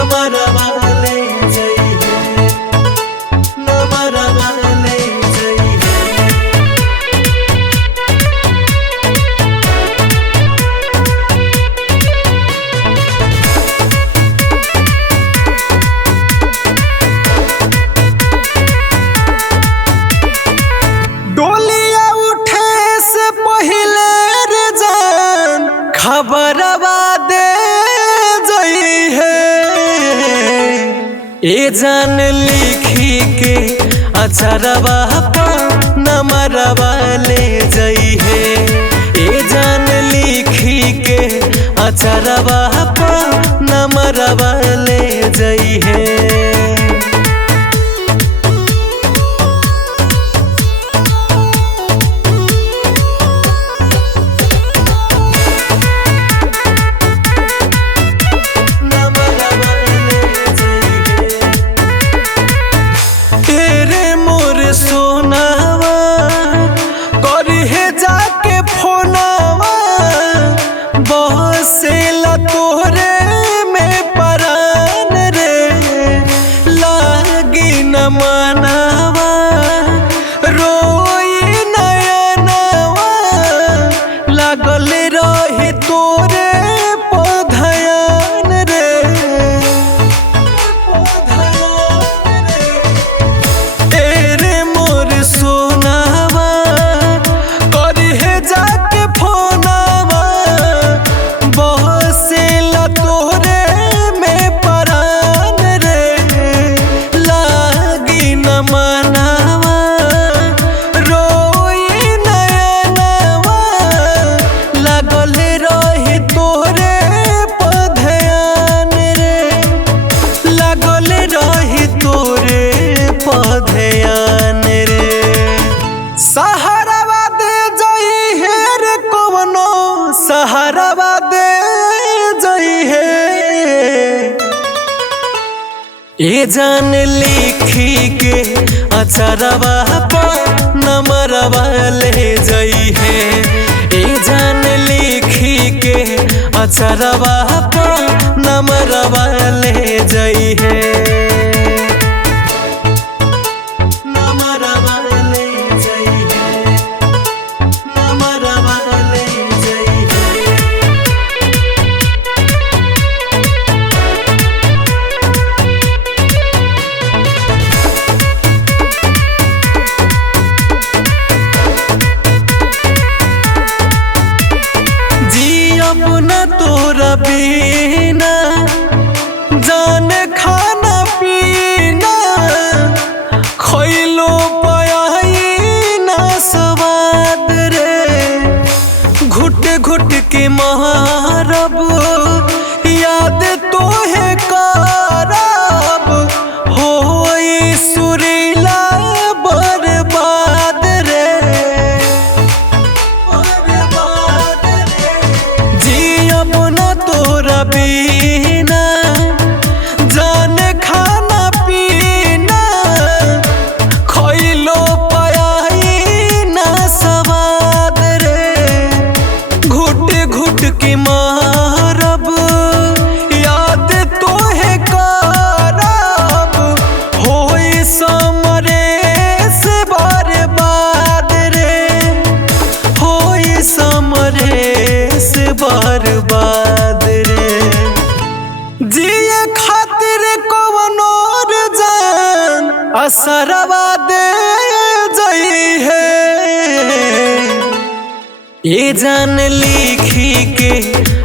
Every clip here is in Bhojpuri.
नमरवा ले जइहे, नमरवा ले जइहे। डोलिया उठे से पहिले रे जान खबरवा दे जइहे। ए जान लिखी के अचरवा पर नमरवा ले जइहे। ए जान लिखी के अचरवा पर नमरवा ले जइहे। बसेला तोहरे में परान रे, लागी न मनावा रोई नयनवा। लागल रही तोरे पधयान रे, तेरे मोर सोनावा करिहे जाके फोनावा। बसेला तोहरे में परान रे, लागी न मनावा रोई नयनवा। लागल रही तोहरे पधयान रे, लागल रही तोरे पधयान रे। सहारावा दे जइहे रे कवनो सहारावा दे जइहे। ए जान लिखी के अचरवा पर नमरवा ले जइहे। ए जान लिखी के अचरवा पर नमरवा ले जइहे। नमरवा ले जइहे, नमरवा ले जइहे। जियब न तोरा बिना जाने खाना पीना। खइलो पाई ना स्वाद रे, घुट घुट के मारब याद तोहे करब। होई सुरीला बर्बाद रे, बर्बाद रे। जियब न तोरा बिना जाने खाना पीना। खइलो पाई ना स्वाद रे, घुट घुट के मारब याद तोहे करब। होई समरे से बर्बाद रे, होई समरे से बर्बाद रे। जिए खातिर कवनो रे जान असरवा दे जइहे। ए जान लिखी के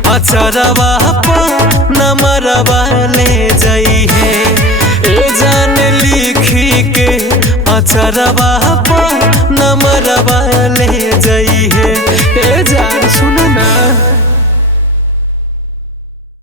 अचरवा पर नमरवा ले जइहे। ए जान लिखी के अचरवा पर नमरवा ले जइहे।